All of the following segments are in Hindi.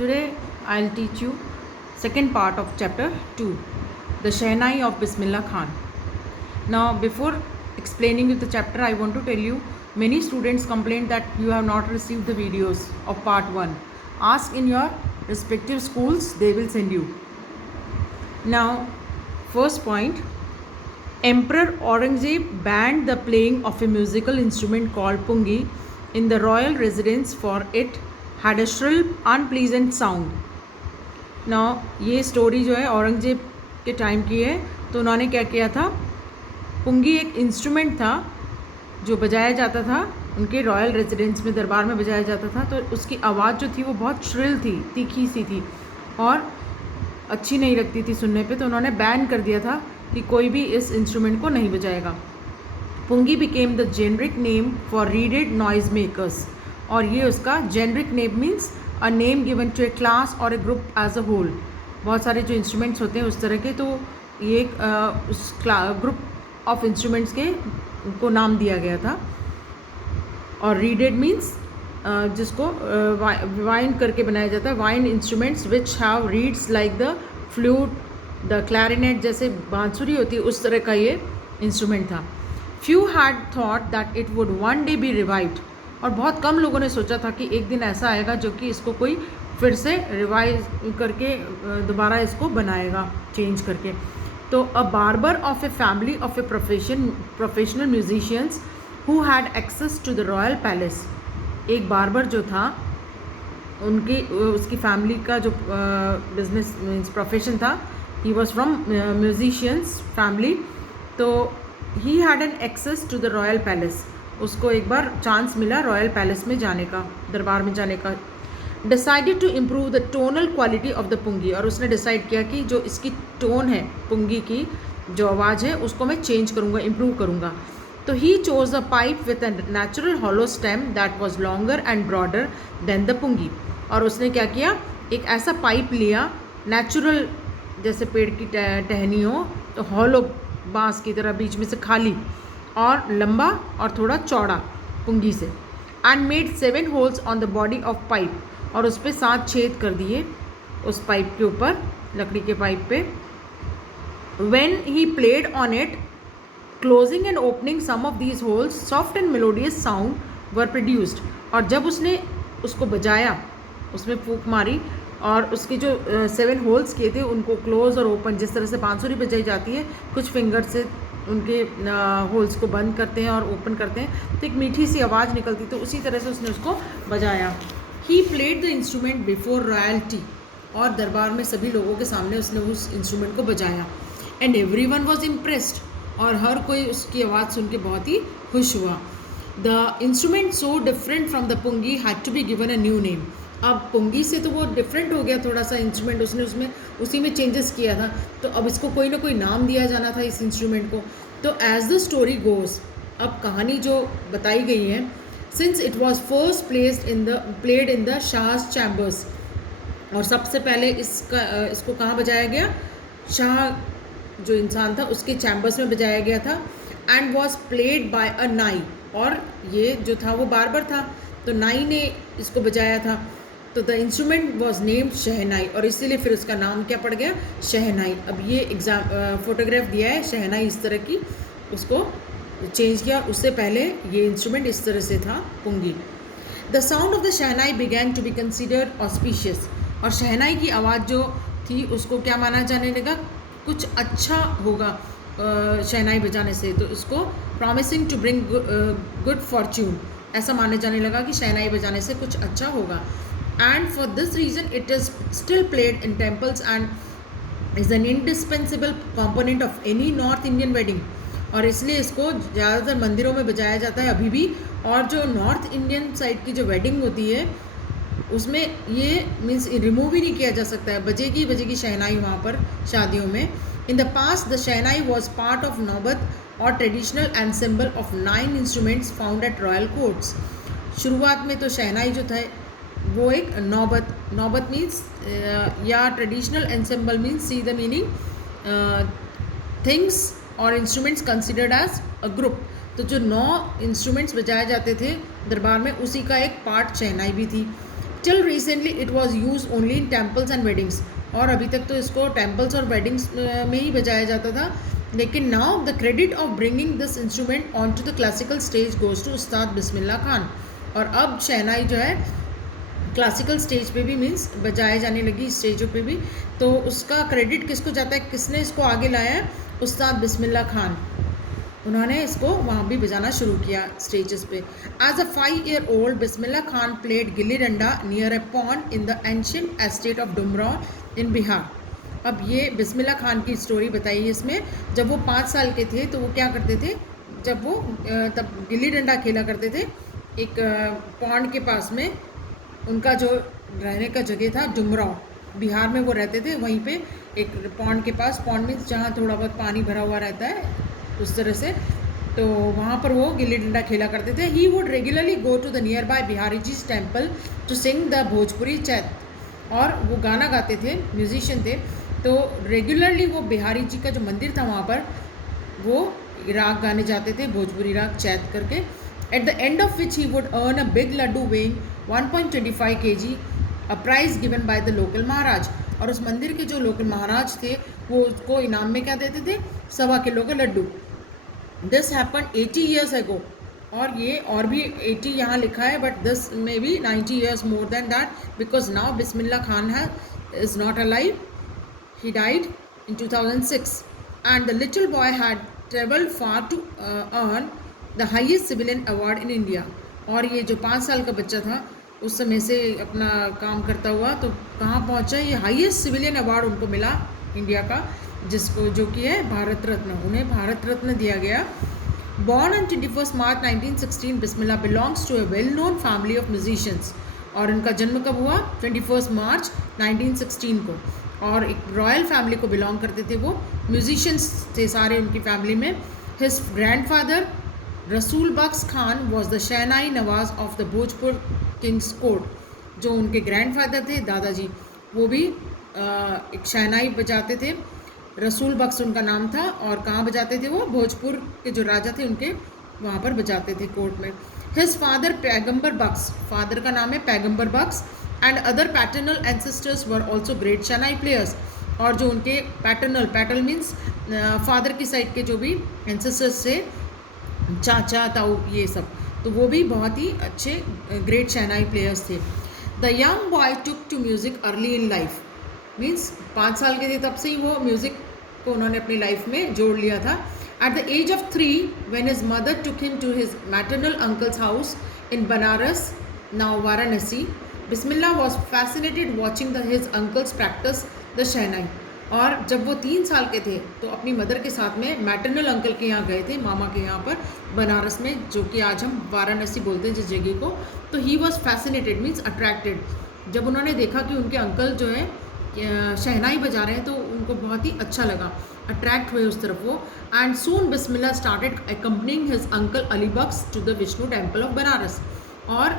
Today I'll teach you second part of chapter 2, the Shehnai of Bismillah Khan. Now before explaining you the chapter, I want to tell you many students complained that you have not received the videos of part 1. Ask in your respective schools, they will send you. Now first point, Emperor Aurangzeb banned the playing of a musical instrument called pungi in the royal residence for it had a shrill unpleasant sound. Now ये स्टोरी जो है औरंगजेब के टाइम की है. तो उन्होंने क्या किया था, पुंगी एक इंस्ट्रूमेंट था जो बजाया जाता था उनके रॉयल रेजिडेंस में, दरबार में बजाया जाता था. तो उसकी आवाज़ जो थी वो बहुत श्रिल थी, तीखी सी थी और अच्छी नहीं लगती थी सुनने पे. तो उन्होंने बैन कर दिया था कि कोई भी इस इंस्ट्रूमेंट को नहीं बजाएगा. Pungi became the generic name for reeded noise makers. और ये उसका generic name means a name given to a class और a group as a whole. बहुत सारे जो इंस्ट्रूमेंट्स होते हैं उस तरह के, तो ये उस ग्रुप ऑफ इंस्ट्रूमेंट्स के को नाम दिया गया था. और रीडेड मीन्स जिसको वाइन करके बनाया जाता है. Wine instruments which have reads like the flute, the clarinet, जैसे बांसुरी होती है उस तरह का ये इंस्ट्रूमेंट था. Few had thought that it would one day B revived. और बहुत कम लोगों ने सोचा था कि एक दिन ऐसा आएगा जो कि इसको कोई फिर से रिवाइज करके दोबारा इसको बनाएगा, चेंज करके. तो a barber of a family of a professional musicians who had access to the royal palace. एक बार्बर जो था उसकी फैमिली का जो बिजनेस मीन्स प्रोफेशन था, he was from musicians family. तो he had an access to the royal palace. उसको एक बार चांस मिला रॉयल पैलेस में जाने का, दरबार में जाने का. Decided to improve the tonal quality of the pungi. और उसने डिसाइड किया कि जो इसकी टोन है पुंगी की, जो आवाज़ है उसको मैं चेंज करूँगा, इम्प्रूव करूँगा. तो he chose a pipe with a natural hollow stem that was longer and broader than the pungi. और उसने क्या किया, एक ऐसा पाइप लिया नेचुरल, जैसे पेड़ की टहनी हो, तो हॉलो बाँस की तरह, बीच में से खाली और लंबा और थोड़ा चौड़ा पुंगी से. And made 7 holes on the body of pipe. और उस पर 7 छेद कर दिए उस पाइप के ऊपर, लकड़ी के पाइप पे. When he played on it, closing and opening some of these holes, soft and melodious sound were produced. और जब उसने उसको बजाया, उसमें फूंक मारी और उसके जो 7 होल्स किए थे उनको क्लोज और ओपन, जिस तरह से बांसुरी बजाई जाती है, कुछ फिंगर से उनके होल्स को बंद करते हैं और ओपन करते हैं तो एक मीठी सी आवाज़ निकलती. तो उसी तरह से उसने उसको बजाया. He played the instrument before royalty. और दरबार में सभी लोगों के सामने उसने उस इंस्ट्रूमेंट को बजाया. And everyone was impressed. और हर कोई उसकी आवाज़ सुन के बहुत ही खुश हुआ. The instrument so different from the pungi had to be given a new name. अब पुंगी से तो वो डिफरेंट हो गया थोड़ा सा इंस्ट्रूमेंट, उसने उसमें उसी में चेंजेस किया था. तो अब इसको कोई ना कोई नाम दिया जाना था इस इंस्ट्रूमेंट को. तो एज द स्टोरी गोज, अब कहानी जो बताई गई है, since it was first played in the Shah's chambers. और सबसे पहले इसको कहाँ बजाया गया, शाह जो इंसान था उसके चैम्बर्स में बजाया गया था. एंड वॉज प्लेड बाय अ नाई. और ये जो था वो बार्बर था, तो नाई ने इसको बजाया था. तो द इंस्ट्रूमेंट वॉज नेम्ड शहनाई. और इसीलिए फिर उसका नाम क्या पड़ गया, शहनाई. अब ये फोटोग्राफ दिया है शहनाई इस तरह की, उसको चेंज किया. उससे पहले ये इंस्ट्रूमेंट इस तरह से था, pungi. The sound of the shehnai began to be considered auspicious. और शहनाई की आवाज़ जो थी उसको क्या माना जाने लगा, कुछ अच्छा होगा शहनाई बजाने से. तो इसको promising to bring good fortune, ऐसा माने जाने लगा कि शहनाई बजाने से कुछ अच्छा होगा. And for this reason it is still played in temples and is an indispensable component of any north Indian wedding. और इसलिए इसको ज़्यादातर मंदिरों में बजाया जाता है अभी भी. और जो नॉर्थ इंडियन साइड की जो वेडिंग होती है उसमें ये मीन्स रिमूव ही नहीं किया जा सकता है, बजेगी शहनाई वहाँ पर शादियों में. In the past the shehnai was part of नौबत और traditional ensemble of 9 instruments found at royal courts. शुरुआत में तो शहनाई जो था वो एक नौबत मीन्स या traditional ensemble means see the meaning, things और instruments considered as a group. तो जो 9 इंस्ट्रूमेंट्स बजाए जाते थे दरबार में, उसी का एक पार्ट शहनाई भी थी. Till recently it was use only in temples and weddings, और अभी तक तो इसको टेम्पल्स और वेडिंग्स में ही बजाया जाता था. लेकिन now the credit of bringing this instrument on to the classical stage goes to Ustad Bismillah Khan. और अब शहनाई जो है क्लासिकल स्टेज पे भी मीन्स बजाए जाने लगी स्टेजों पे भी, तो उसका क्रेडिट किसको जाता है, किसने इसको आगे लाया है, उस्ताद बिस्मिल्लाह खान. उन्होंने इसको वहाँ भी बजाना शुरू किया स्टेजेस पे. As a 5-year-old Bismillah Khan played gilli danda near a pond in the ancient estate of Dumraon in Bihar. अब ये बिस्मिल्लाह खान की स्टोरी बताइए इसमें. जब वो 5 साल के थे तो वो क्या करते थे, जब वो तब गिल्ली डंडा खेला करते थे एक पॉन्ड के पास में. उनका जो रहने का जगह था डुमराव, बिहार में वो रहते थे. वहीं पे एक पॉन्ड के पास, पॉन्ड मीन्स जहाँ थोड़ा बहुत पानी भरा हुआ रहता है उस तरह से, तो वहाँ पर वो गिल्ली डंडा खेला करते थे. He would regularly go to the nearby Bihari ji's temple to sing the Bhojpuri chaita. और वो गाना गाते थे, म्यूजिशियन थे, तो रेगुलरली वो बिहारी जी का जो मंदिर था वहाँ पर वो राग गाने जाते थे, भोजपुरी राग चैत करके. At the end of which he would earn a big laddu weighing 1.25 kg, a prize given by the local Maharaj. और उस मंदिर के जो लोकल महाराज थे वो उसको इनाम में क्या देते थे, 1.25 किलो का laddoo. This happen 80 years ago. और ये और भी 80 यहाँ लिखा है, but this may be 90 years more than that, because now Bismillah Khan is not alive. He died in 2006, and the little boy had traveled far to earn the highest civilian award in India. और ये जो 5 साल का बच्चा था उस समय से अपना काम करता हुआ तो कहाँ पहुँचा, ये हाईएस्ट सिविलियन अवार्ड उनको मिला इंडिया का, जिसको जो कि है भारत रत्न. उन्हें भारत रत्न दिया गया. Born on 21 March 1916, Bismillah belongs to a well known family of musicians. और उनका जन्म कब हुआ, 21 मार्च 1916 को. और एक रॉयल फैमिली को बिलोंग करते थे, वो म्यूजिशियंस थे सारे उनकी फैमिली में. His grandfather Rasool Bakhsh Khan was the shehnai nawaz of the Bhojpur king's court. जो उनके ग्रैंडफादर थे दादाजी, वो भी एक शहनाई बजाते थे. रसूल बख्श उनका नाम था. और कहाँ बजाते थे वो, भोजपुर के जो राजा थे उनके वहाँ पर बजाते थे कोर्ट में. हिज फादर पैगम्बर बख्श, फादर का नाम है Paigambar Bakhsh, and other paternal ancestors were also great shehnai players. और जो उनके पैटर्नल मीन्स फादर की साइड के जो भी एंसेस्टर्स थे, चाचा ताऊ ये सब, तो वो भी बहुत ही अच्छे ग्रेट शहनाई प्लेयर्स थे. The young boy took to music early in life. Means 5 साल के थे तब से ही वो म्यूज़िक को उन्होंने अपनी लाइफ में जोड़ लिया था. At the age of 3, when his mother took him to his maternal uncle's house in Banaras, now Varanasi, Bismillah was fascinated watching his uncles practise the shehnai. और जब वो 3 साल के थे तो अपनी मदर के साथ में मैटरनल अंकल के यहाँ गए थे, मामा के यहाँ पर बनारस में, जो कि आज हम वाराणसी बोलते हैं जिस जगह को. तो he was fascinated means attracted. जब उन्होंने देखा कि उनके अंकल जो है शहनाई बजा रहे हैं तो उनको बहुत ही अच्छा लगा, अट्रैक्ट हुए उस तरफ वो. And soon Bismillah started accompanying his uncle Ali Bakhsh to the Vishnu temple of Banaras. और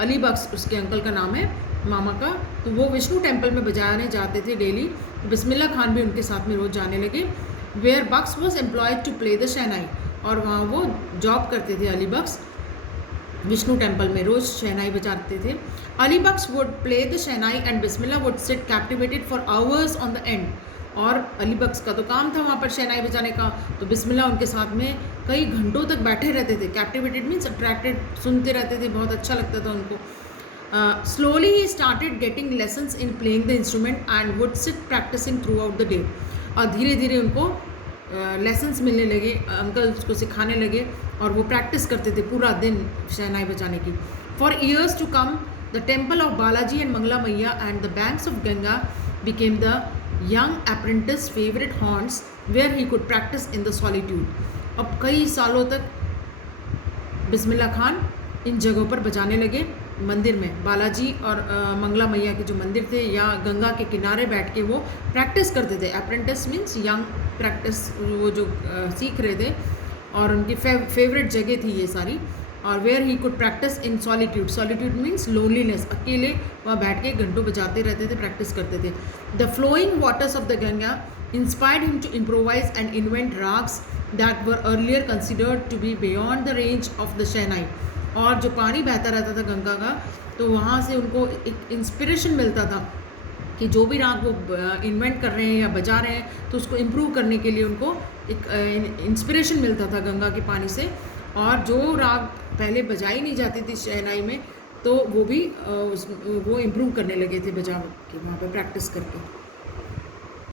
अली बख्श उसके अंकल का नाम है, मामा का, तो वो विष्णु टेम्पल में बजाने जाते थे डेली. बिस्मिल्लाह खान भी उनके साथ में रोज़ जाने लगे. Where Bakhsh was employed to play the shehnai. और वहाँ वो जॉब करते थे अली बख्श, विष्णु टेम्पल में रोज़ शहनाई बजाते थे. Ali Bakhsh would play the shehnai and Bismillah would sit captivated for hours on end एंड. और अली बख्श का तो काम था वहाँ पर शहनाई बजाने का, तो बिस्मिल्लाह उनके साथ में कई घंटों तक बैठे रहते थे. कैप्टिवेटेड मीन्स अट्रैक्टेड, सुनते रहते थे, बहुत अच्छा लगता था उनको. Slowly he started getting lessons in playing the instrument and would sit practicing throughout the day. और धीरे धीरे उनको लेसन्स मिलने लगे, अंकल उसको सिखाने लगे और वो प्रैक्टिस करते थे पूरा दिन शहनाई बजाने की. For years to come the temple of Balaji and Mangala Maiya and the banks of Ganga became the young apprentice favourite haunts where he could practise in the solitude. अब कई सालों तक बिस्मिल्लाह खान इन जगहों पर बजाने लगे, मंदिर में, बालाजी और मंगला मैया के जो मंदिर थे या गंगा के किनारे बैठ के वो प्रैक्टिस करते थे. अप्रेंटिस मीन्स यंग प्रैक्टिस, वो जो सीख रहे थे, और उनकी फेवरेट जगह थी ये सारी. और where he could practise in solitude. Solitude means loneliness, अकेले वहाँ बैठ के घंटों बजाते रहते थे, प्रैक्टिस करते थे. The flowing waters of the Ganga inspired him to improvise and invent ragas that were earlier considered to be beyond the range of the shehnai. और जो पानी बहता रहता था गंगा का, तो वहाँ से उनको एक इंस्पिरेशन मिलता था कि जो भी राग वो इन्वेंट कर रहे हैं या बजा रहे हैं तो उसको इम्प्रूव करने के लिए उनको एक इंस्पिरेशन मिलता था गंगा के पानी से। और जो राग पहले बजाई नहीं जाती थी शहनाई में, तो वो भी वो इम्प्रूव करने लगे थे बजा के वहाँ पे प्रैक्टिस करके।